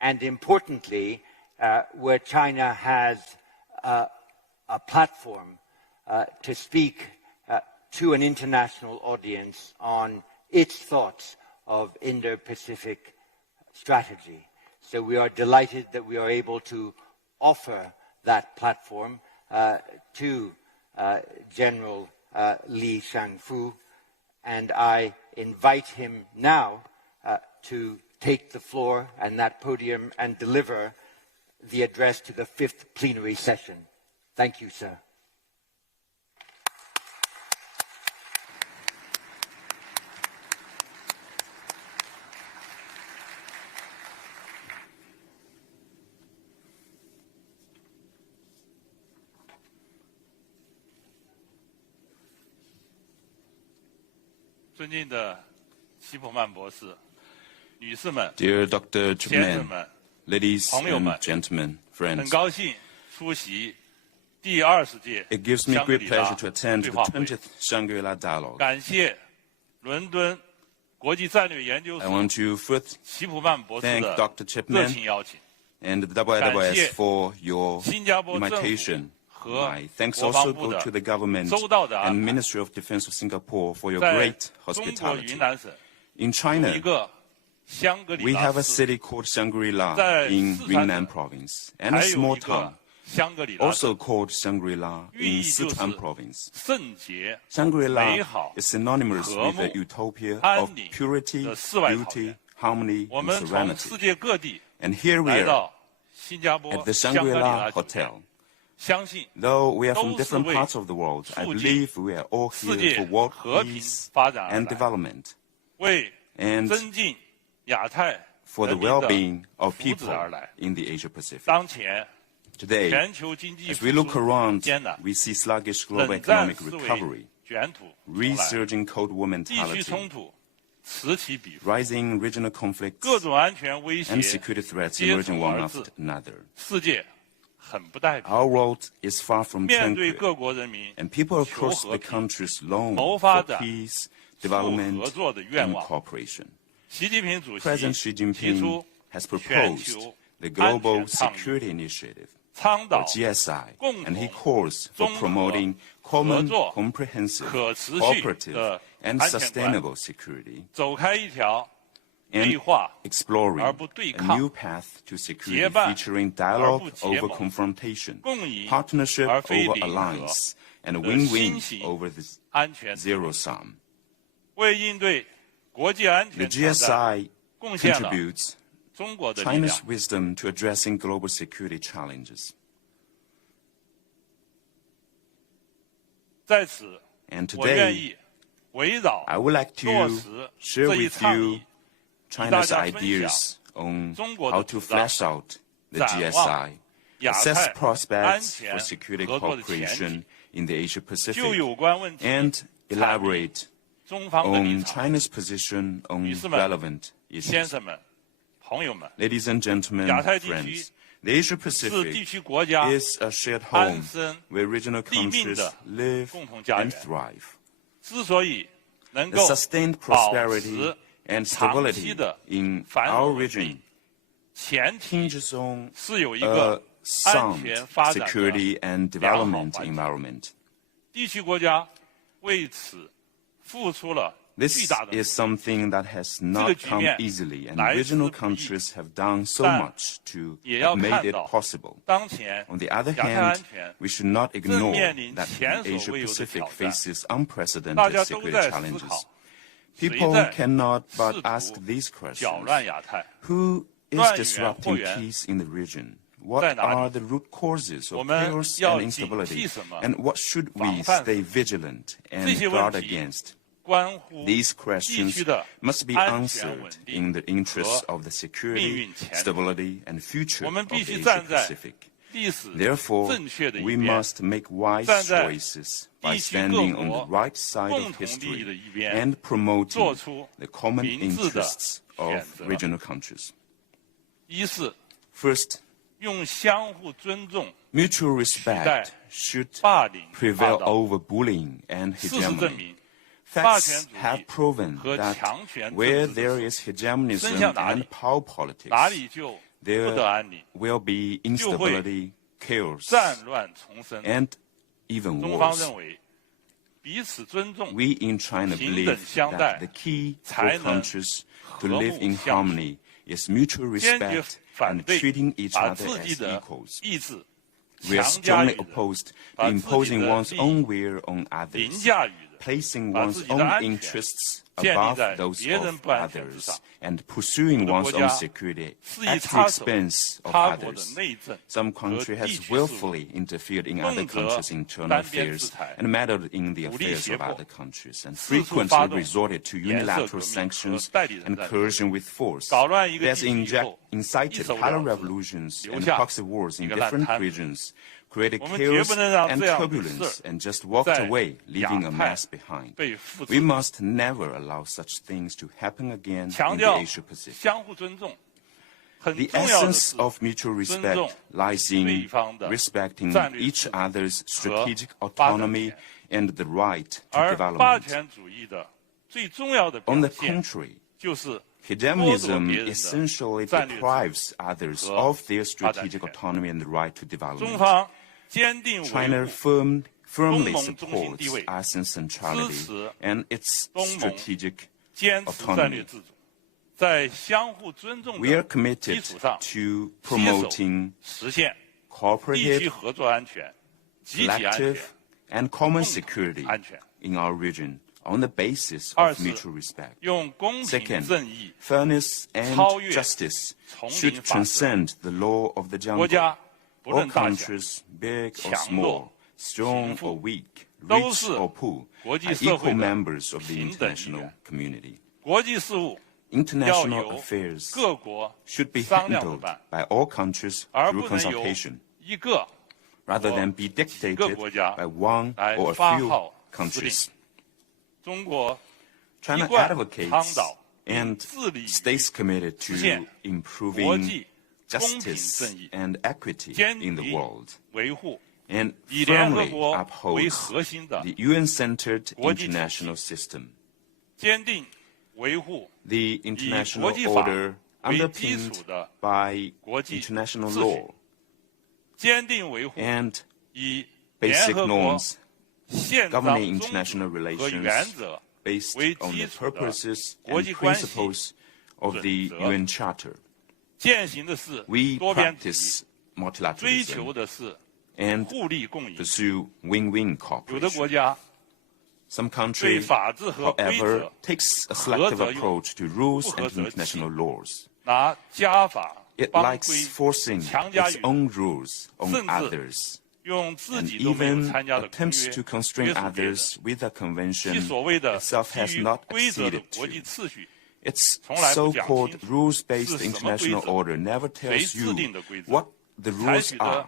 and importantly, where China has a platform to speak to an international audience on its thoughts of Indo-Pacific strategy. So we are delighted that we are able to offer that platform to General Li Shangfu, and I invite him now to take the floor and that podium and deliver the address to the 5th plenary session. Thank you, sir. Dear Dr. Chapman, ladies and gentlemen, friends, it gives me great pleasure to attend the 20th Shangri-La Dialogue. I want to first thank Dr. Chapman and the IIS for your invitation. My thanks also go to the government and Ministry of Defense of Singapore for your great hospitality. In China, we have a city called Shangri-La in Yunnan province and a small town also called Shangri-La in Sichuan province. Shangri-La is synonymous with the utopia of purity, beauty, harmony, and serenity. And here we are at the Shangri-La Hotel. Though we are from different parts of the world, I believe we are all here for world peace and development, and for the well-being of people in the Asia-Pacific. Today, as we look around, we see sluggish global economic recovery, resurging Cold War mentality, rising regional conflicts, and security threats emerging one after another. Our world is far from tranquil, and people across the countries long for peace, development, and cooperation. President Xi Jinping has proposed the Global Security Initiative, or GSI, and he calls for promoting common, comprehensive, cooperative, and sustainable security, and exploring a new path to security featuring dialogue over confrontation, partnership over alliance, and win-win over the zero-sum. The GSI contributes China's wisdom to addressing global security challenges. And today, I would like to share with you China's ideas on how to flesh out the GSI, assess prospects for security cooperation in the Asia-Pacific, and elaborate on China's position on relevant issues. Ladies and gentlemen, friends, the Asia-Pacific is a shared home where regional countries live and thrive. The sustained prosperity and stability in our region hinges on a sound security and development environment. This is something that has not come easily, and regional countries have done so much to have made it possible. On the other hand, we should not ignore that the Asia-Pacific faces unprecedented security challenges. People cannot but ask these questions. Who is disrupting peace in the region? What are the root causes of chaos and instability? And what should we stay vigilant and guard against? These questions must be answered in the interests of the security, stability, and future of the Asia-Pacific. Therefore, we must make wise choices by standing on the right side of history and promoting the common interests of regional countries. First, mutual respect should prevail over bullying and hegemony. Facts have proven that where there is hegemonism and power politics, there will be instability, chaos, and even wars. We in China believe that the key for countries to live in harmony is mutual respect and treating each other as equals. We are strongly opposed to imposing one's own will on others, placing one's own interests above those of others, and pursuing one's own security at the expense of others. Some country has willfully interfered in other countries' internal affairs and meddled in the affairs of other countries, and frequently resorted to unilateral sanctions and coercion with force. It has incited parallel revolutions and proxy wars in different regions, created chaos and turbulence, and just walked away, leaving a mess behind. We must never allow such things to happen again in the Asia-Pacific. The essence of mutual respect lies in respecting each other's strategic autonomy and the right to development. On the contrary, hegemonism essentially deprives others of their strategic autonomy and the right to development. China firmly supports ASEAN centrality and its strategic autonomy. We are committed to promoting cooperative, collective, and common security in our region on the basis of mutual respect. Second, fairness and justice should transcend the law of the jungle. All countries, big or small, strong or weak, rich or poor, are equal members of the international community. International affairs should be handled by all countries through consultation, rather than be dictated by one or a few countries. China advocates and stays committed to improving justice and equity in the world, and firmly upholds the UN-centered international system. The international order underpinned by international law and basic norms governing international relations based on the purposes and principles of the UN Charter. We practice multilateralism and pursue win-win cooperation. Some countries, however, takes a selective approach to rules and international laws. It likes forcing its own rules on others, and even attempts to constrain others with a convention itself has not acceded to. Its so-called rules-based international order never tells you what the rules are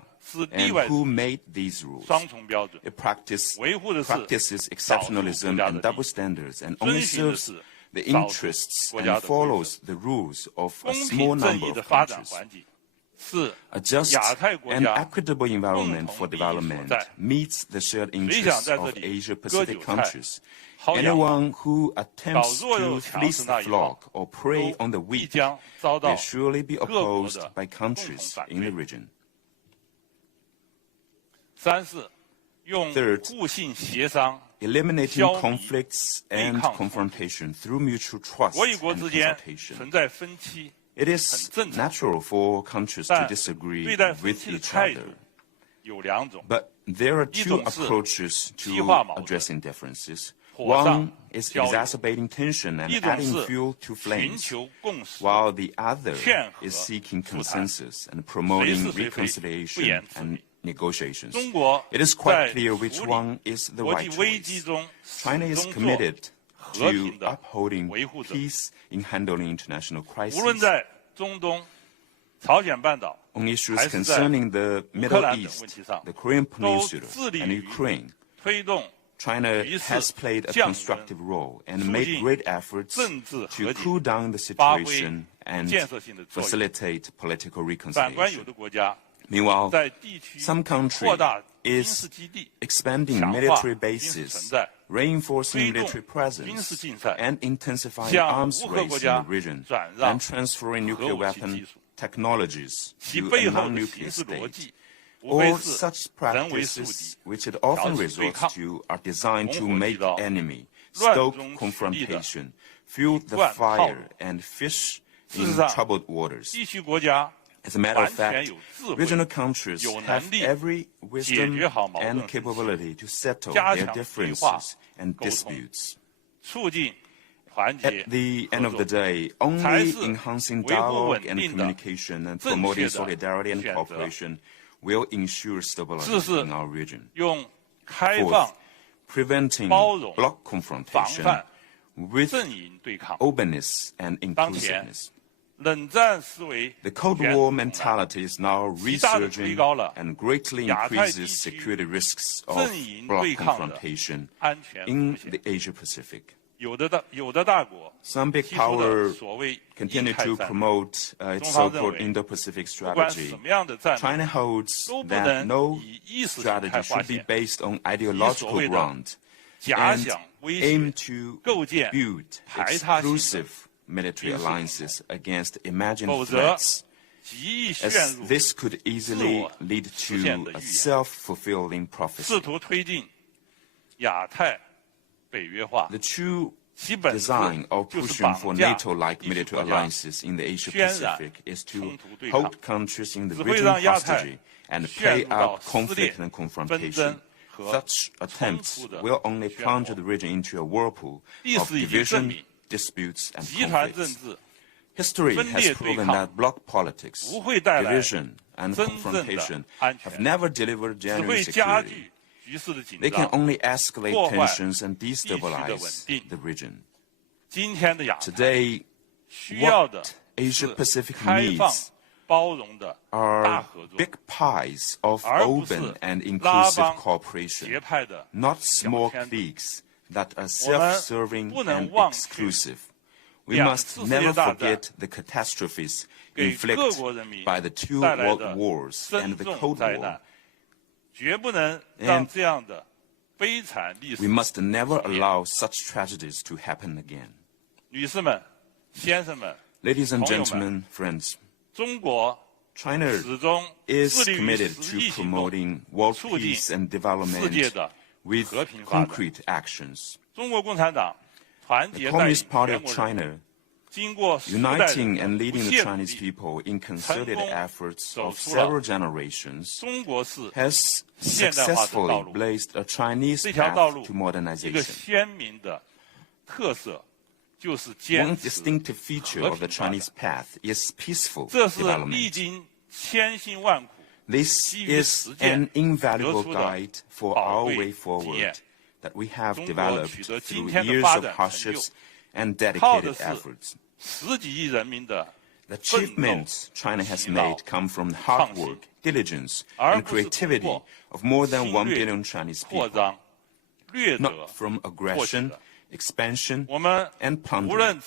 and who made these rules. It practices exceptionalism and double standards, and only serves the interests and follows the rules of a small number of countries. A just and equitable environment for development meets the shared interests of Asia-Pacific countries. Anyone who attempts to fleece the flock or prey on the weak will surely be opposed by countries in the region. Third, eliminating conflicts and confrontation through mutual trust and consultation. It is natural for countries to disagree with each other, but there are two approaches to addressing differences. One is exacerbating tension and adding fuel to flames, while the other is seeking consensus and promoting reconciliation and negotiations. It is quite clear which one is the right choice. China is committed to upholding peace in handling international crises. On issues concerning the Middle East, the Korean Peninsula, and Ukraine, China has played a constructive role and made great efforts to cool down the situation and facilitate political reconciliation. Meanwhile, some country is expanding military bases, reinforcing military presence, and intensifying arms race in the region, and transferring nuclear weapon technologies to a non-nuclear state, or such practices which it often resorts to are designed to make enemy, stoke confrontation, fuel the fire, and fish in troubled waters. As a matter of fact, regional countries have every wisdom and capability to settle their differences and disputes. At the end of the day, only enhancing dialogue and communication and promoting solidarity and cooperation will ensure stability in our region. Fourth, preventing bloc confrontation with openness and inclusiveness. The Cold War mentality is now resurging and greatly increases security risks of bloc confrontation in the Asia-Pacific. Some big powers continue to promote its so-called Indo-Pacific strategy. China holds that no strategy should be based on ideological ground and aim to build exclusive military alliances against imagined threats, as this could easily lead to a self-fulfilling prophecy. The true design of pushing for NATO-like military alliances in the Asia-Pacific is to hold countries in the region hostage and play out conflict and confrontation. Such attempts will only plunge the region into a whirlpool of division, disputes, and conflicts. History has proven that bloc politics, division, and confrontation have never delivered genuine security. They can only escalate tensions and destabilize the region. Today, what Asia-Pacific needs are big pies of open and inclusive cooperation, not small cliques that are self-serving and exclusive. We must never forget the catastrophes inflicted by the two world wars and the Cold War. And we must never allow such tragedies to happen again. Ladies and gentlemen, friends, China is committed to promoting world peace and development with concrete actions. The Communist Party of China, uniting and leading the Chinese people in concerted efforts of several generations, has successfully blazed a Chinese path to modernization. One distinctive feature of the Chinese path is peaceful development. This is an invaluable guide for our way forward that we have developed through years of hardships and dedicated efforts. The achievements China has made come from the hard work, diligence, and creativity of more than 1 billion Chinese people, not from aggression, expansion, and plundering.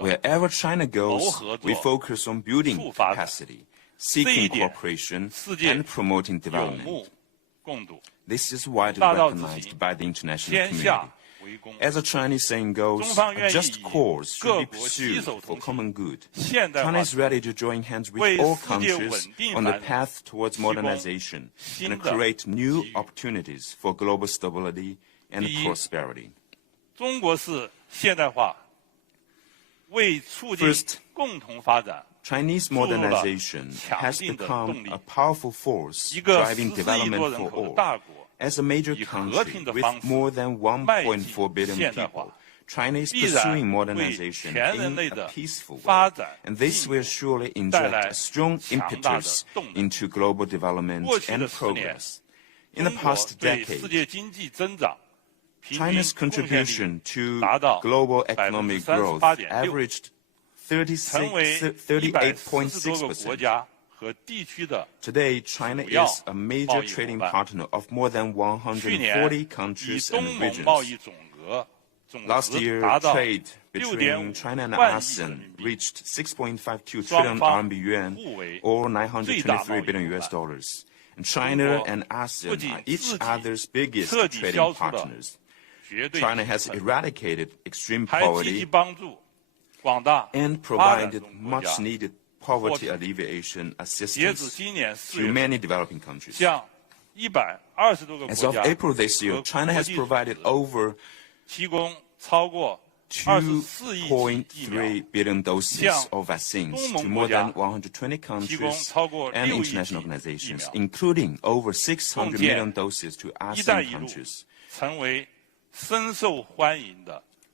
Wherever China goes, we focus on building capacity, seeking cooperation, and promoting development. This is widely recognized by the international community. As a Chinese saying goes, a just cause should be pursued for common good. China is ready to join hands with all countries on the path towards modernization and create new opportunities for global stability and prosperity. First, Chinese modernization has become a powerful force driving development for all. As a major country with more than 1.4 billion people, China is pursuing modernization in a peaceful way, and this will surely inject a strong impetus into global development and progress. In the past decade, China's contribution to global economic growth averaged 38.6%. Today, China is a major trading partner of more than 140 countries and regions. Last year, trade between China and ASEAN reached 6.52 trillion RMB yuan, or $923 billion. And China and ASEAN are each other's biggest trading partners. China has eradicated extreme poverty, and provided much-needed poverty alleviation assistance to many developing countries. As of April this year, China has provided over 2.3 billion doses of vaccines to more than 120 countries and international organizations, including over 600 million doses to ASEAN countries.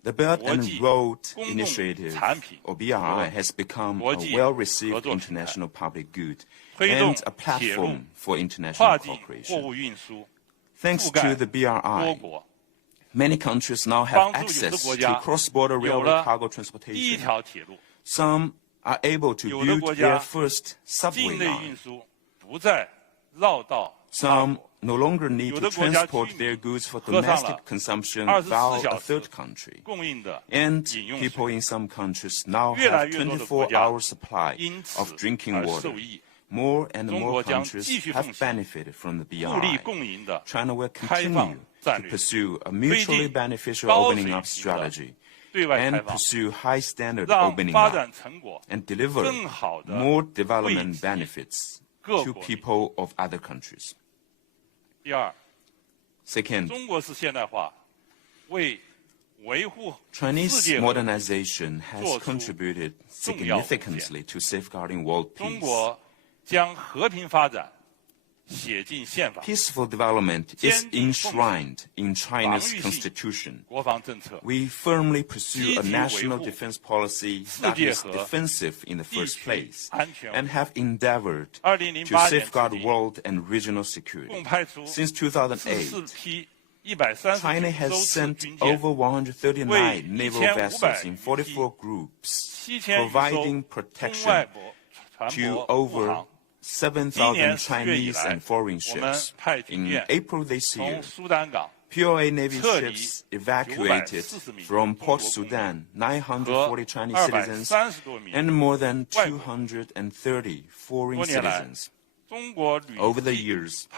The Belt and Road Initiative, or BRI, has become a well-received international public good and a platform for international cooperation. Thanks to the BRI, many countries now have access to cross-border railway cargo transportation. Some are able to build their first subway line. Some no longer need to transport their goods for domestic consumption via a third country. And people in some countries now have 24-hour supply of drinking water. More and more countries have benefited from the BRI. China will continue to pursue a mutually beneficial opening up strategy and pursue high-standard opening up and deliver more development benefits to people of other countries. Second, Chinese modernization has contributed significantly to safeguarding world peace. Peaceful development is enshrined in China's constitution. We firmly pursue a national defense policy that is defensive in the first place and have endeavored to safeguard world and regional security. Since 2008, China has sent over 139 naval vessels in 44 groups, providing protection to over 7,000 Chinese and foreign ships. In April this year, POA Navy ships evacuated from Port Sudan 940 Chinese citizens and more than 230 foreign citizens. Over the years,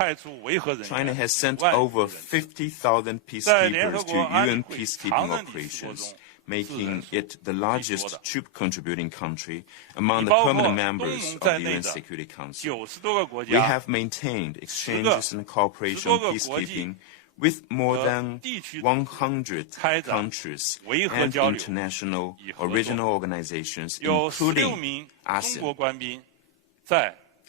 China has sent over 50,000 peacekeepers to UN peacekeeping operations, making it the largest troop-contributing country among the permanent members of the UN Security Council. We have maintained exchanges and cooperation on peacekeeping with more than 100 countries and international or regional organizations, including ASEAN.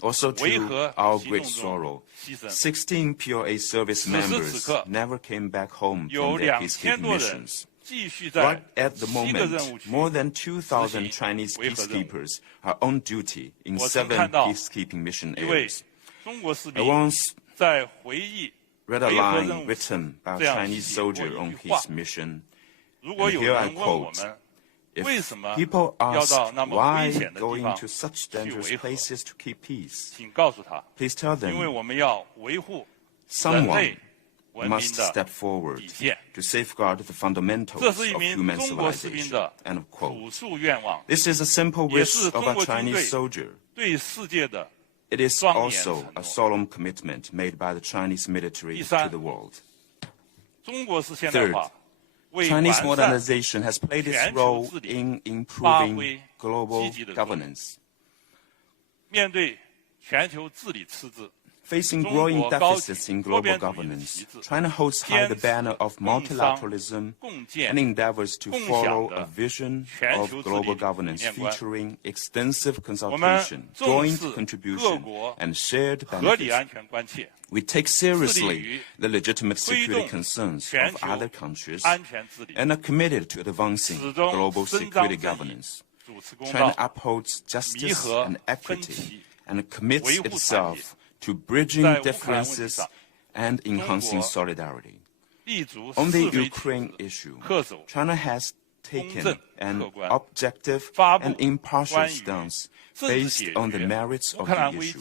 Also, to our great sorrow, 16 POA service members never came back home from their peacekeeping missions. Right at the moment, more than 2,000 Chinese peacekeepers are on duty in 7 peacekeeping mission areas. I once read a line written by a Chinese soldier on his mission, and here I quote, "If people ask why going to such dangerous places to keep peace, please tell them someone must step forward to safeguard the fundamentals of human civilization." End of quote. This is a simple wish of a Chinese soldier. It is also a solemn commitment made by the Chinese military to the world. Third, Chinese modernization has played its role in improving global governance. Facing growing deficits in global governance, China holds high the banner of multilateralism and endeavors to follow a vision of global governance featuring extensive consultation, joint contribution, and shared benefits. We take seriously the legitimate security concerns of other countries and are committed to advancing global security governance. China upholds justice and equity and commits itself to bridging differences and enhancing solidarity. On the Ukraine issue, China has taken an objective and impartial stance based on the merits of the issue.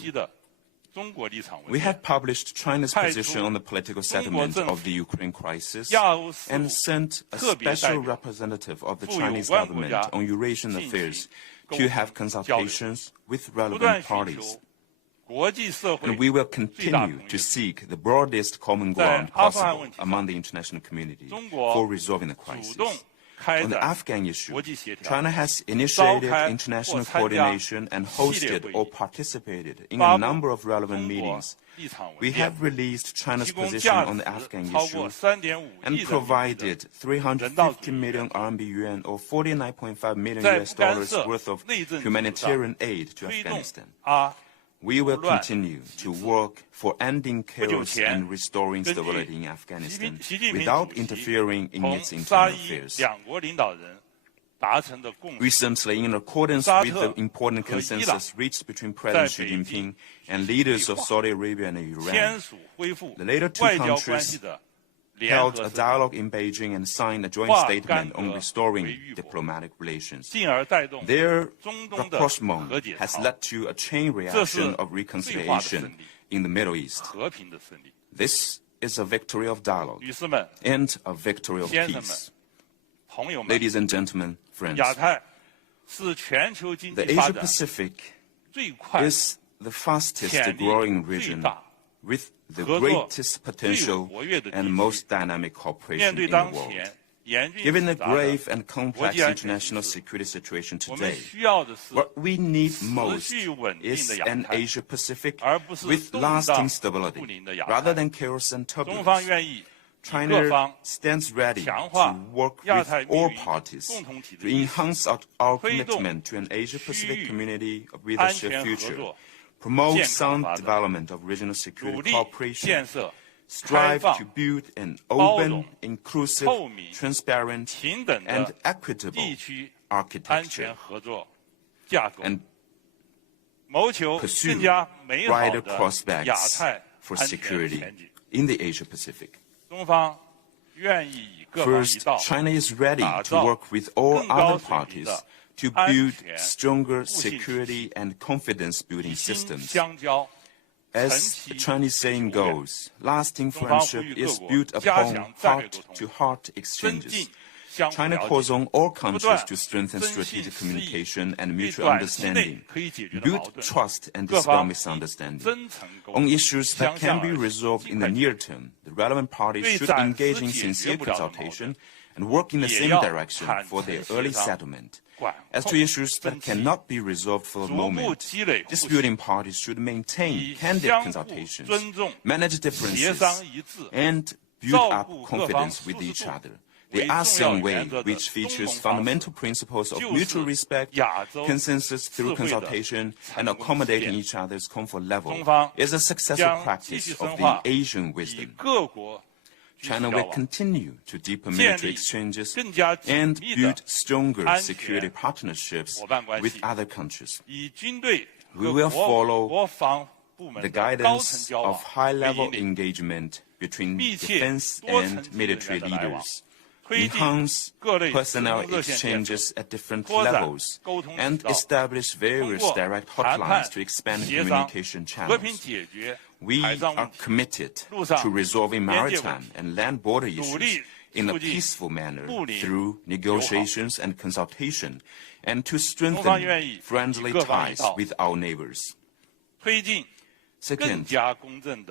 We have published China's position on the political settlement of the Ukraine crisis and sent a special representative of the Chinese government on Eurasian affairs to have consultations with relevant parties. And we will continue to seek the broadest common ground possible among the international community for resolving the crisis. On the Afghan issue, China has initiated international coordination and hosted or participated in a number of relevant meetings. We have released China's position on the Afghan issue and provided 350 million RMB yuan or $49.5 million worth of humanitarian aid to Afghanistan. We will continue to work for ending chaos and restoring stability in Afghanistan without interfering in its internal affairs. Recently, in accordance with the important consensus reached between President Xi Jinping and leaders of Saudi Arabia and Iran, the later two countries held a dialogue in Beijing and signed a joint statement on restoring diplomatic relations. Their rapprochement has led to a chain reaction of reconciliation in the Middle East. This is a victory of dialogue and a victory of peace. Ladies and gentlemen, friends, the Asia-Pacific is the fastest growing region with the greatest potential and most dynamic cooperation in the world. Given the grave and complex international security situation today, what we need most is an Asia-Pacific with lasting stability, rather than chaos and turbulence. China stands ready to work with all parties to enhance our commitment to an Asia-Pacific community with a shared future, promote sound development of regional security cooperation, strive to build an open, inclusive, transparent, and equitable architecture, and pursue brighter prospects for security in the Asia-Pacific. First, China is ready to work with all other parties to build stronger security and confidence-building systems. As the Chinese saying goes, lasting friendship is built upon heart-to-heart exchanges. China calls on all countries to strengthen strategic communication and mutual understanding, build trust and dispel misunderstanding. On issues that can be resolved in the near term, the relevant parties should engage in sincere consultation and work in the same direction for their early settlement. As to issues that cannot be resolved for the moment, disputing parties should maintain candid consultations, manage differences, and build up confidence with each other. The ASEAN way, which features fundamental principles of mutual respect, consensus through consultation, and accommodating each other's comfort level, is a successful practice of the Asian wisdom. China will continue to deepen military exchanges and build stronger security partnerships with other countries. We will follow the guidance of high-level engagement between defense and military leaders, enhance personnel exchanges at different levels, and establish various direct hotlines to expand communication channels. We are committed to resolving maritime and land border issues in a peaceful manner through negotiations and consultation, and to strengthen friendly ties with our neighbors. Second,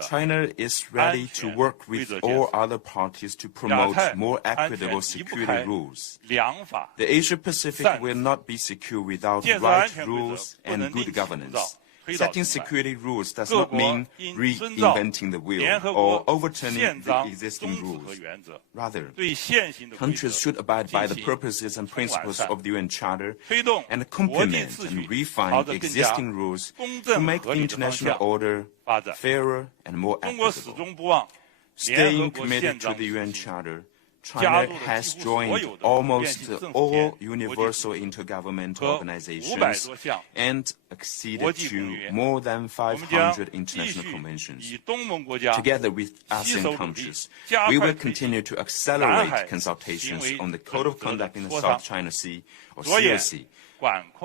China is ready to work with all other parties to promote more equitable security rules. The Asia-Pacific will not be secure without right rules and good governance. Setting security rules does not mean reinventing the wheel or overturning the existing rules. Rather, countries should abide by the purposes and principles of the UN Charter and complement and refine existing rules to make the international order fairer and more equitable. Staying committed to the UN Charter, China has joined almost all universal intergovernmental organizations and acceded to more than 500 international conventions. Together with ASEAN countries, we will continue to accelerate consultations on the Code of Conduct in the South China Sea, or COC.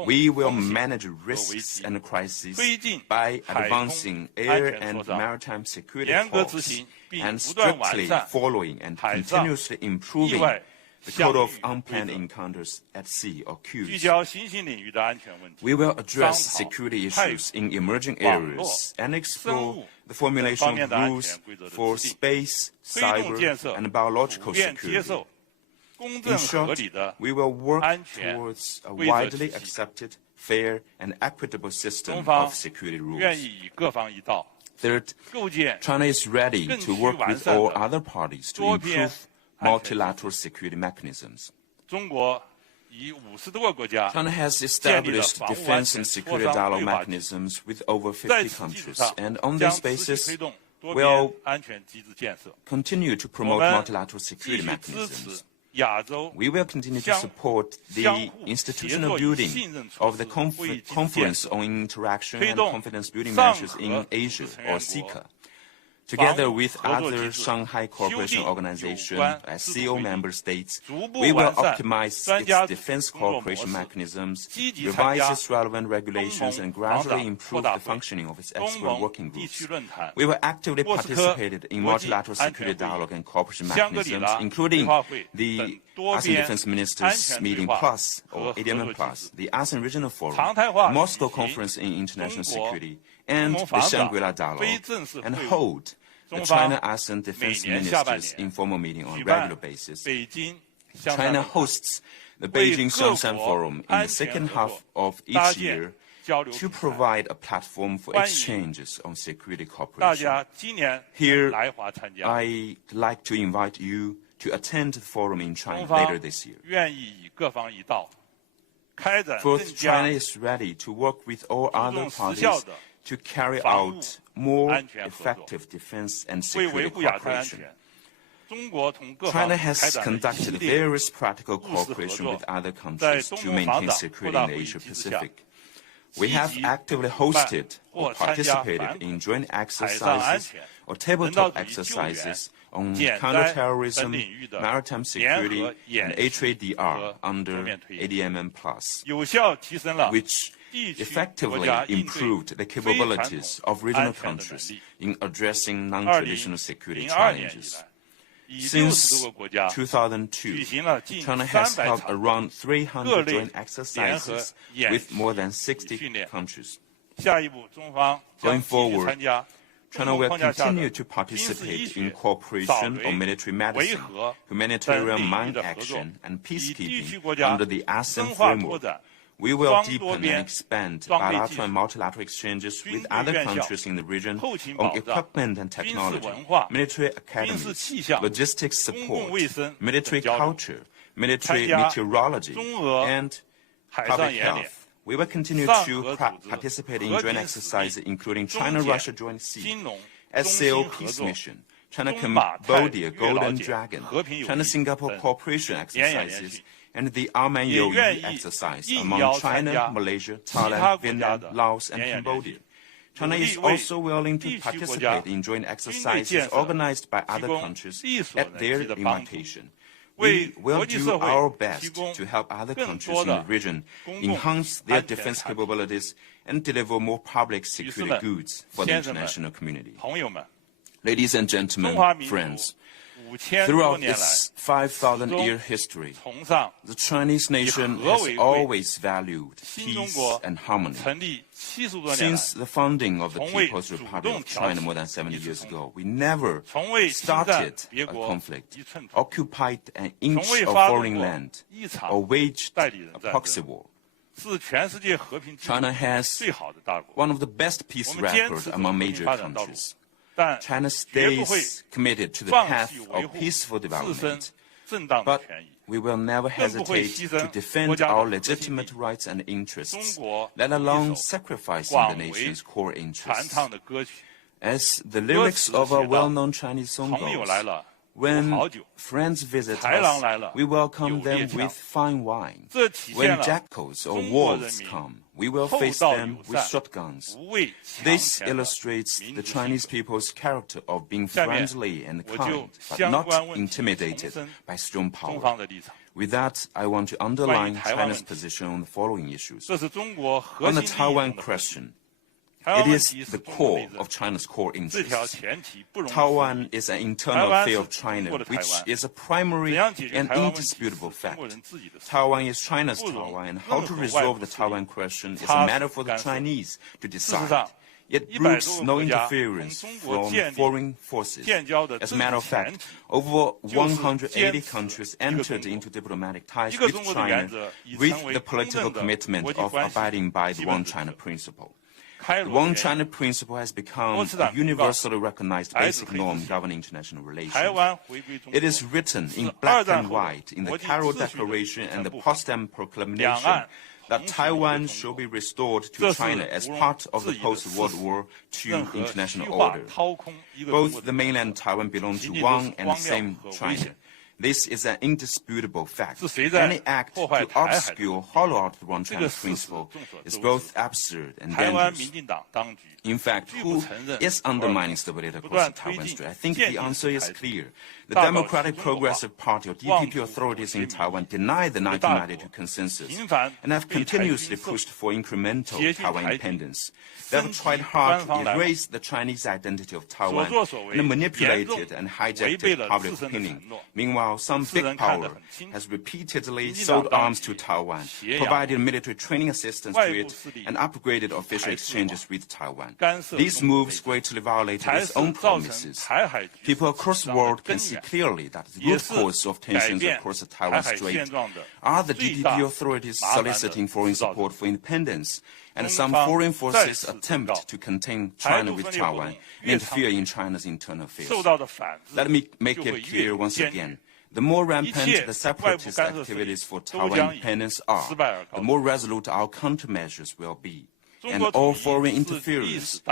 We will manage risks and crises by advancing air and maritime security codes and strictly following and continuously improving the Code of Unplanned Encounters at Sea, or CUES. We will address security issues in emerging areas and explore the formulation of rules for space, cyber, and biological security. In short, we will work towards a widely accepted, fair, and equitable system of security rules. Third, China is ready to work with all other parties to improve multilateral security mechanisms. China has established defense and security dialogue mechanisms with over 50 countries, and on this basis, will continue to promote multilateral security mechanisms. We will continue to support the institutional building of the Conference on Interaction and Confidence Building Measures in Asia, or CICA. Together with other Shanghai Cooperation Organization, SCO member states, we will optimize its defense cooperation mechanisms, revise its relevant regulations, and gradually improve the functioning of its expert working groups. We will actively participate in multilateral security dialogue and cooperation mechanisms, including the ASEAN Defense Ministers Meeting Plus, or ADMM Plus, the ASEAN Regional Forum, the Moscow Conference in International Security, and the Shangri-La Dialogue, and hold the China-ASEAN Defense Ministers informal meeting on a regular basis. China hosts the Beijing Xiangshan Forum in the second half of each year to provide a platform for exchanges on security cooperation. Here, I'd like to invite you to attend the forum in China later this year. Fourth, China is ready to work with all other parties to carry out more effective defense and security cooperation. China has conducted various practical cooperation with other countries to maintain security in the Asia-Pacific. We have actively hosted or participated in joint exercises or tabletop exercises on counterterrorism, maritime security, and HADR under ADMM+, which effectively improved the capabilities of regional countries in addressing non-traditional security challenges. Since 2002, China has held around 300 joint exercises with more than 60 countries. Going forward, China will continue to participate in cooperation on military medicine, humanitarian mine action, and peacekeeping under the ASEAN framework. We will deepen and expand bilateral and multilateral exchanges with other countries in the region on equipment and technology, military academies, logistics support, military culture, military meteorology, and public health. We will continue to participate in joint exercises including China-Russia Joint Sea, SCO Peace Mission, China-Cambodia Golden Dragon, China-Singapore Cooperation Exercises, and the Arman-Youyi exercise among China, Malaysia, Thailand, Vietnam, Laos, and Cambodia. China is also willing to participate in joint exercises organized by other countries at their invitation. We will do our best to help other countries in the region enhance their defense capabilities and deliver more public security goods for the international community. Ladies and gentlemen, friends, throughout its 5,000-year history, the Chinese nation has always valued peace and harmony. Since the founding of the People's Republic of China more than 70 years ago, we never started a conflict, occupied an inch of foreign land, or waged a proxy war. China has one of the best peace records among major countries. China stays committed to the path of peaceful development, but we will never hesitate to defend our legitimate rights and interests, let alone sacrificing the nation's core interests. As the lyrics of a well-known Chinese song goes, when friends visit us, we welcome them with fine wine. When jackals or wolves come, we will face them with shotguns. This illustrates the Chinese people's character of being friendly and kind, but not intimidated by strong power. With that, I want to underline China's position on the following issues. On the Taiwan question, it is the core of China's core interests. Taiwan is an internal affair of China, which is a primary and indisputable fact. Taiwan is China's Taiwan, and how to resolve the Taiwan question is a matter for the Chinese to decide. It brooks no interference from foreign forces. As a matter of fact, over 180 countries entered into diplomatic ties with China with the political commitment of abiding by the One China principle. The One China principle has become a universally recognized basic norm governing international relations. It is written in black and white in the Cairo Declaration and the Potsdam Proclamation that Taiwan shall be restored to China as part of the post-World War II international order. Both the mainland Taiwan belong to one and the same China. This is an indisputable fact. Any act to obscure, hollow out the One China principle is both absurd and dangerous. In fact, who is undermining stability across the Taiwan Strait? I think the answer is clear. The Democratic Progressive Party, or DPP authorities in Taiwan, denied the 1992 consensus and have continuously pushed for incremental Taiwan independence. They have tried hard to erase the Chinese identity of Taiwan and manipulated and hijacked public opinion. Meanwhile, some big power has repeatedly sold arms to Taiwan, provided military training assistance to it, and upgraded official exchanges with Taiwan. These moves greatly violated its own promises. People across the world can see clearly that the root cause of tensions across the Taiwan Strait are the DPP authorities soliciting foreign support for independence, and some foreign forces attempt to contain China with Taiwan and interfere in China's internal affairs. Let me make it clear once again. The more rampant the separatist activities for Taiwan independence are, the more resolute our countermeasures will be, and all foreign interference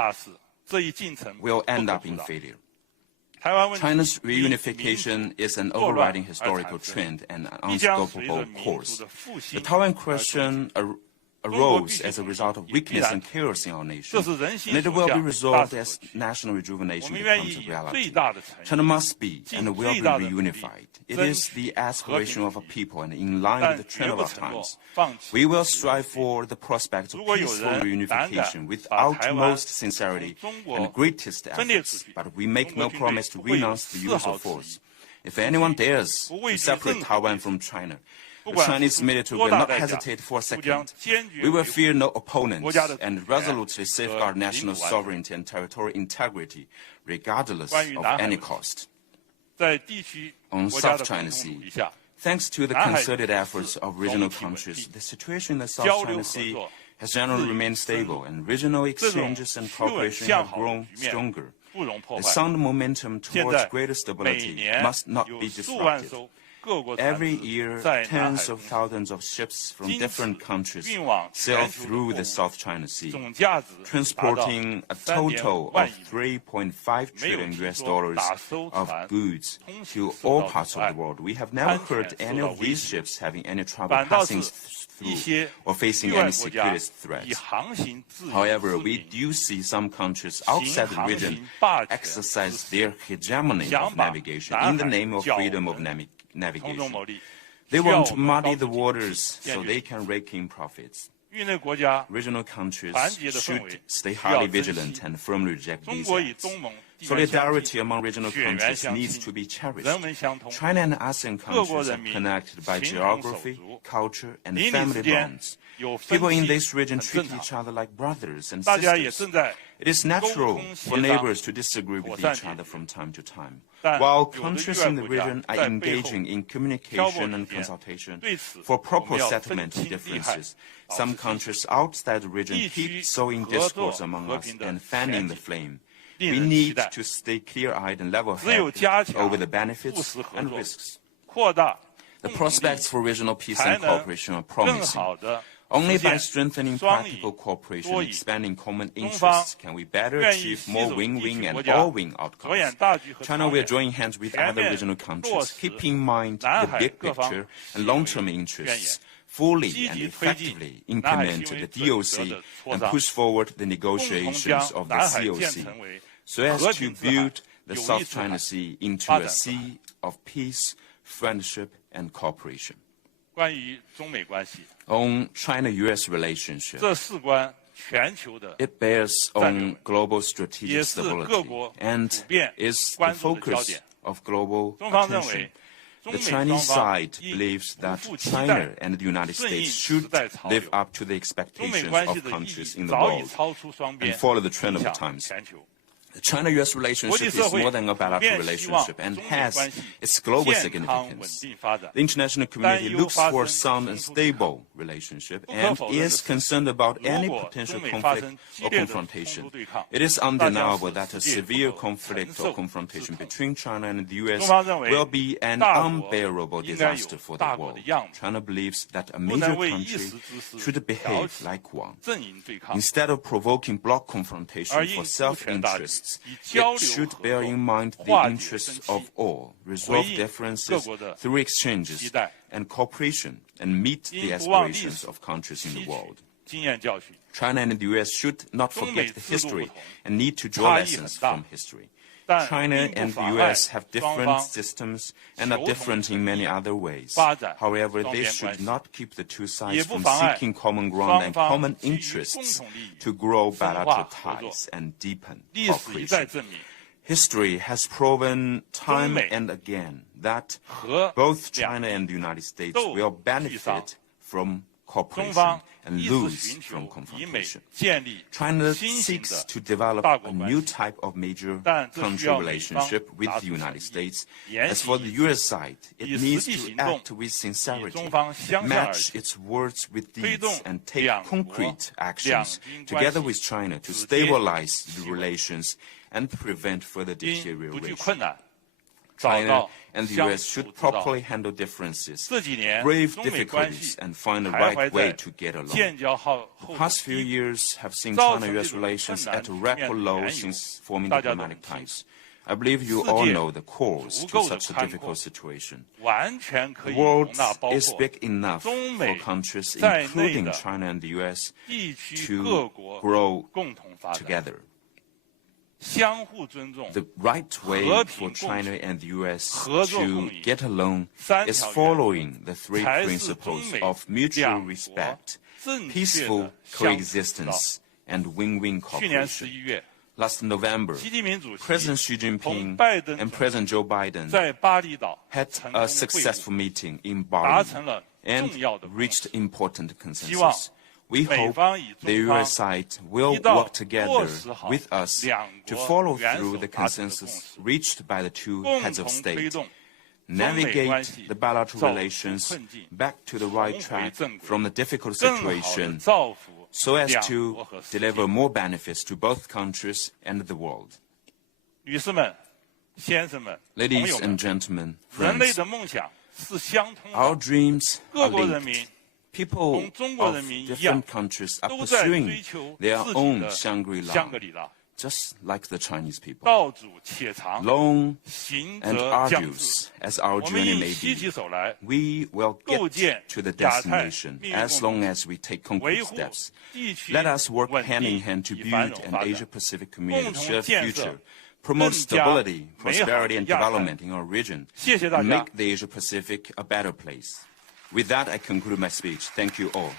will end up in failure. China's reunification is an overriding historical trend and an unstoppable course. The Taiwan question arose as a result of weakness and chaos in our nation, and it will be resolved as national rejuvenation becomes a reality. China must be and will be reunified. It is the aspiration of a people and in line with the trend of our times. We will strive for the prospect of peaceful reunification with utmost sincerity and greatest efforts, but we make no promise to renounce the use of force. If anyone dares to separate Taiwan from China, the Chinese military will not hesitate for a second. We will fear no opponents and resolutely safeguard national sovereignty and territorial integrity, regardless of any cost. On South China Sea, thanks to the concerted efforts of regional countries, the situation in the South China Sea has generally remained stable, and regional exchanges and cooperation have grown stronger. The sound momentum towards greater stability must not be disrupted. Every year, tens of thousands of ships from different countries sail through the South China Sea, transporting a total of $3.5 trillion of goods to all parts of the world. We have never heard any of these ships having any trouble passing through or facing any security threats. However, we do see some countries outside the region exercise their hegemony of navigation in the name of freedom of navigation. They want to muddy the waters so they can rake in profits. Regional countries should stay highly vigilant and firmly reject these acts. Solidarity among regional countries needs to be cherished. China and ASEAN countries are connected by geography, culture, and family bonds. People in this region treat each other like brothers and sisters. It is natural for neighbors to disagree with each other from time to time. While countries in the region are engaging in communication and consultation for proper settlement of differences, some countries outside the region keep sowing discourse among us and fanning the flame. We need to stay clear-eyed and level-headed over the benefits and risks. The prospects for regional peace and cooperation are promising. Only by strengthening practical cooperation and expanding common interests can we better achieve more win-win and all-win outcomes. China will join hands with other regional countries, keeping in mind the big picture and long-term interests, fully and effectively implement the DOC and push forward the negotiations of the COC, so as to build the South China Sea into a sea of peace, friendship, and cooperation. On China-U.S. relationship, it bears on global strategic stability and is the focus of global attention. The Chinese side believes that China and the United States should live up to the expectations of countries in the world and follow the trend of the times. The China-U.S. relationship is more than a bilateral relationship and has its global significance. The international community looks for a sound and stable relationship and is concerned about any potential conflict or confrontation. It is undeniable that a severe conflict or confrontation between China and the U.S. will be an unbearable disaster for the world. China believes that a major country should behave like one. Instead of provoking bloc confrontation for self-interest, it should bear in mind the interests of all, resolve differences through exchanges and cooperation, and meet the aspirations of countries in the world. China and the U.S. should not forget the history and need to draw lessons from history. China and the U.S. have different systems and are different in many other ways. However, this should not keep the two sides from seeking common ground and common interests to grow bilateral ties and deepen cooperation. History has proven time and again that both China and the United States will benefit from cooperation and lose from confrontation. China seeks to develop a new type of major country relationship with the United States. As for the U.S. side, it needs to act with sincerity, match its words with deeds, and take concrete actions together with China to stabilize the relations and prevent further deterioration. China and the U.S. should properly handle differences, brave difficulties, and find the right way to get along. The past few years have seen China-U.S. relations at a record low since forming diplomatic ties. I believe you all know the cause to such a difficult situation. The world is big enough for countries, including China and the U.S., to grow together. The right way for China and the U.S. to get along is following the three principles of mutual respect, peaceful coexistence, and win-win cooperation. Last November, President Xi Jinping and President Joe Biden had a successful meeting in Bali and reached important consensus. We hope the U.S. side will work together with us to follow through the consensus reached by the two heads of state, navigate the bilateral relations back to the right track from the difficult situation so as to deliver more benefits to both countries and the world. Ladies and gentlemen, friends, our dreams are linked. People of different countries are pursuing their own Shangri-La, just like the Chinese people. Long and arduous as our journey may be, we will get to the destination as long as we take concrete steps. Let us work hand in hand to build an Asia-Pacific community shared future, promote stability, prosperity, and development in our region, and make the Asia-Pacific a better place. With that, I conclude my speech. Thank you all.